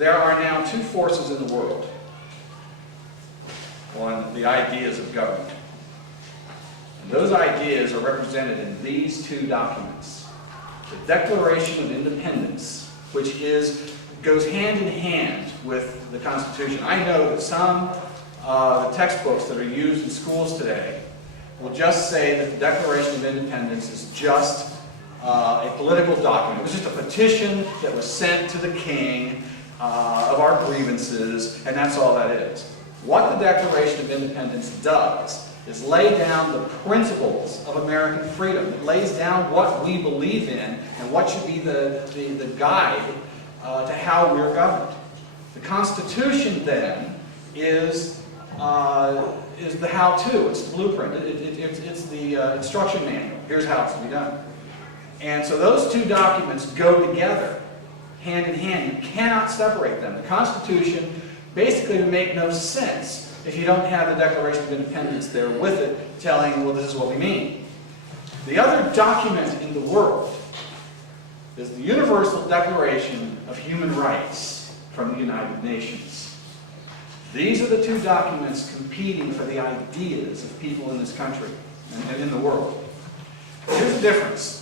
there are now two forces in the world on the ideas of government. And those ideas are represented in these two documents. The Declaration of Independence, which goes hand in hand with the Constitution. I know that some textbooks that are used in schools today will just say that the Declaration of Independence is just a political document. It was just a petition that was sent to the king of our grievances, and that's all that is. What the Declaration of Independence does is lay down the principles of American freedom. It lays down what we believe in and what should be the guide to how we're governed. The Constitution, then, is the how-to. It's the blueprint. It's the instruction manual. Here's how it's to be done. And so those two documents go together, hand in hand. You cannot separate them. The Constitution basically would make no sense if you don't have the Declaration of Independence there with it, telling, well, this is what we mean. The other document in the world is the Universal Declaration of Human Rights from the United Nations. These are the two documents competing for the ideas of people in this country and in the world. Here's the difference.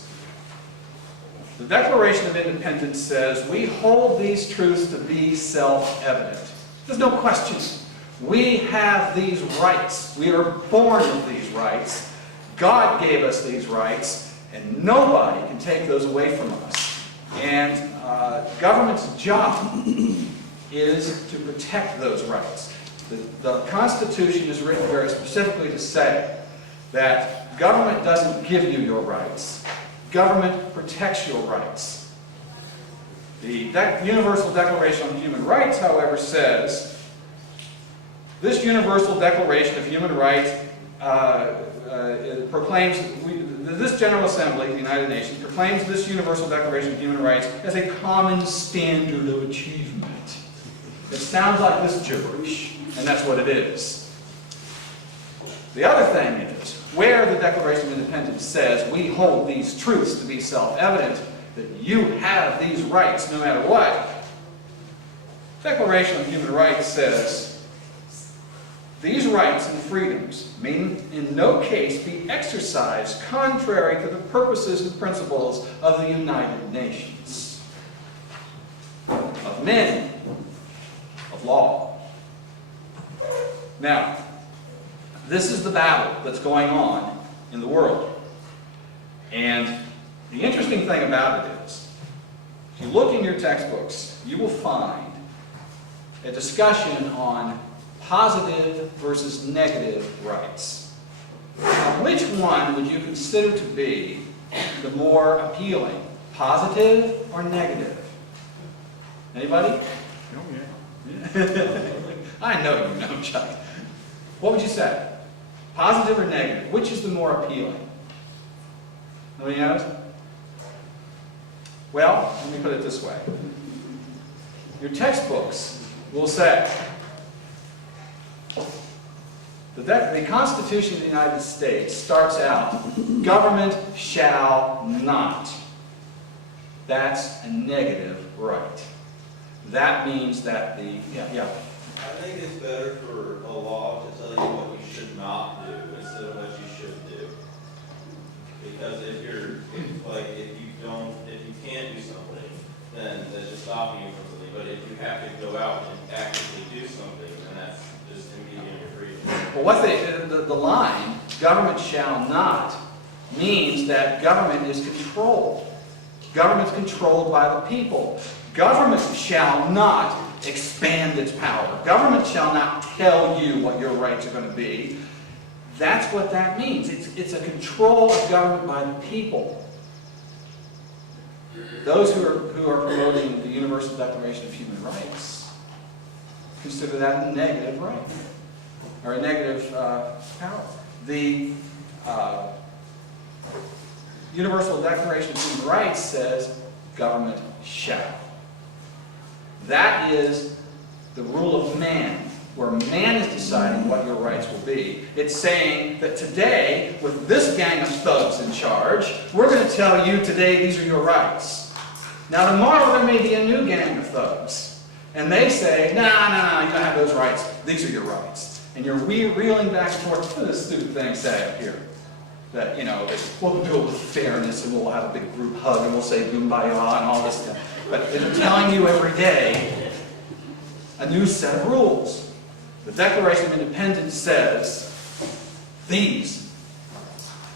The Declaration of Independence says, we hold these truths to be self-evident. There's no question. We have these rights. We are born with these rights. God gave us these rights, and nobody can take those away from us. And government's job is to protect those rights. The Constitution is written very specifically to say that government doesn't give you your rights. Government protects your rights. The Universal Declaration on Human Rights, however, says, this Universal Declaration of Human Rights proclaims, this General Assembly of the United Nations proclaims this Universal Declaration of Human Rights as a common standard of achievement. It sounds like this gibberish, and that's what it is. The other thing is, where the Declaration of Independence says we hold these truths to be self-evident, that you have these rights no matter what, the Declaration of Human Rights says, these rights and freedoms may in no case be exercised contrary to the purposes and principles of the United Nations, of men, of law. Now, this is the battle that's going on in the world. And the interesting thing about it is, if you look in your textbooks, you will find a discussion on positive versus negative rights. Now, which one would you consider to be the more appealing? Positive or negative? Anybody? Oh, yeah. I know you know, Chuck. What would you say? Positive or negative? Which is the more appealing? Nobody knows? Well, let me put it this way. Your textbooks will say, the Constitution of the United States starts out, government shall not. That's a negative right. That means that the, I think it's better for a law to tell you what you should not do instead of what you should do. Because if you can't do something, then that's just stopping you from something. But if you have to go out and actively do something, then that's just impeding your freedom. well, what the line, government shall not, means that government is controlled. Government's controlled by the people. Government shall not expand its power. Government shall not tell you what your rights are going to be. That's what that means. It's a control of government by the people. Those who are promoting the Universal Declaration of Human Rights consider that a negative right, or a negative power. The Universal Declaration of Human Rights says government shall. That is the rule of man, where man is deciding what your rights will be. It's saying that today, with this gang of thugs in charge, we're going to tell you today these are your rights. Now tomorrow there may be a new gang of thugs, And they say, no, you don't have those rights. These are your rights. And you're reeling back and forth. What does this stupid thing say up here? That, we'll do it with fairness, and we'll have a big group hug, and we'll say kumbaya and all this stuff. But they're telling you every day a new set of rules. The Declaration of Independence says, these,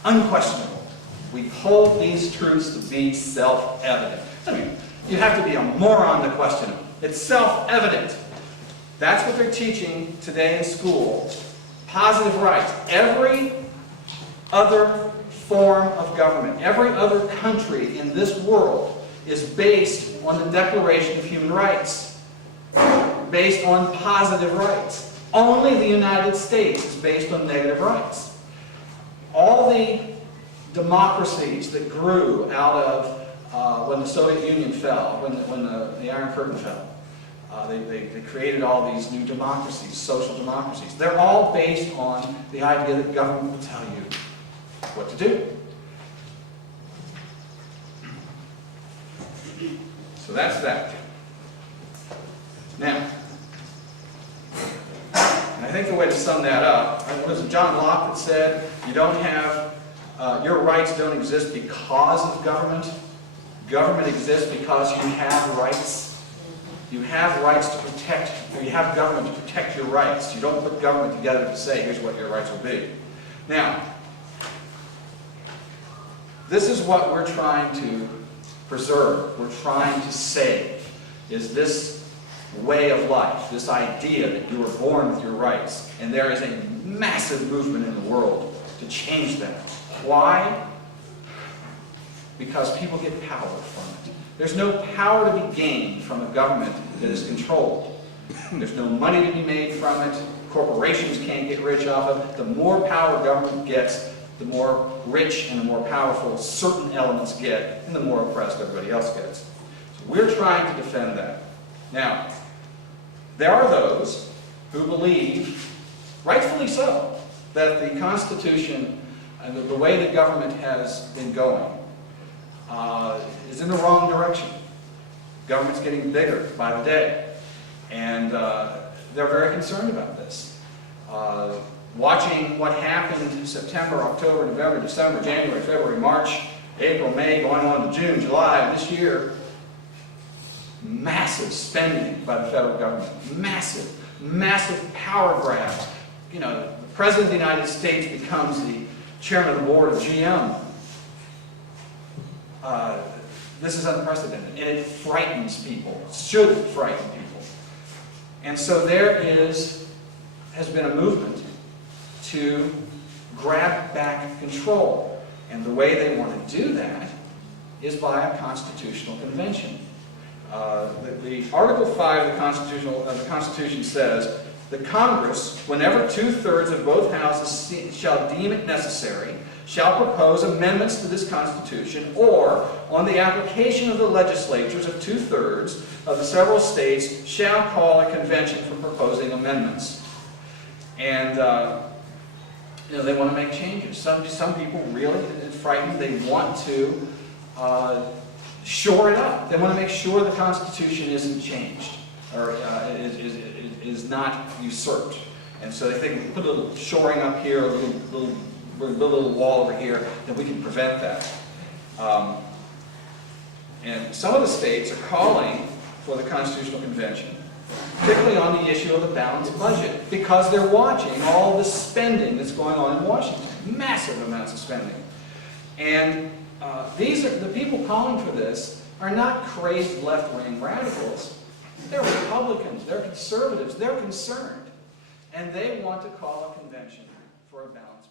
unquestionable, we hold these truths to be self-evident. I mean, you have to be a moron to question them. It's self-evident. That's what they're teaching today in school. Positive rights. Every other form of government, every other country in this world is based on the Declaration of Human Rights, based on positive rights. Only the United States is based on negative rights. All the democracies that grew out of when the Soviet Union fell, when the Iron Curtain fell, they created all these new democracies, social democracies. They're all based on the idea that government will tell you what to do. So that's that. Now, and I think the way to sum that up, was it John Locke that said, you don't have, your rights don't exist because of government. Government exists because you have rights. You have rights to protect, or you have government to protect your rights. You don't put government together to say, here's what your rights will be. Now, this is what we're trying to preserve, we're trying to save, is this way of life, this idea that you were born with your rights. And there is a massive movement in the world to change that. Why? Because people get power from it. There's no power to be gained from a government that is controlled. There's no money to be made from it. Corporations can't get rich off of it. The more power government gets, the more rich and the more powerful certain elements get, and the more oppressed everybody else gets. So we're trying to defend that. Now, there are those who believe, rightfully so, that the Constitution and the way the government has been going is in the wrong direction. Government's getting bigger by the day, and they're very concerned about this. Watching what happened in September, October, November, December, January, February, March, April, May, going on to June, July of this year, massive spending by the federal government. Massive power grab. The President of the United States becomes the chairman of the board of GM. This is unprecedented, and it frightens people. It should frighten people. And so there has been a movement to grab back control. And the way they want to do that is by a constitutional convention. The Article 5 of the Constitution says, the Congress, whenever 2/3 of both houses shall deem it necessary, shall propose amendments to this Constitution, or, on the application of the legislatures of 2/3 of the several states, shall call a convention for proposing amendments. And they want to make changes. Some people really frightened. They want to shore it up. They want to make sure the Constitution isn't changed or is not usurped. And so they think we put a little shoring up here, a little wall over here, then we can prevent that. And some of the states are calling for the Constitutional Convention, particularly on the issue of the balanced budget, because they're watching all the spending that's going on in Washington. Massive amounts of spending. And the people calling for this are not crazy left-wing radicals. They're Republicans, they're conservatives, they're concerned. And they want to call a convention for a balanced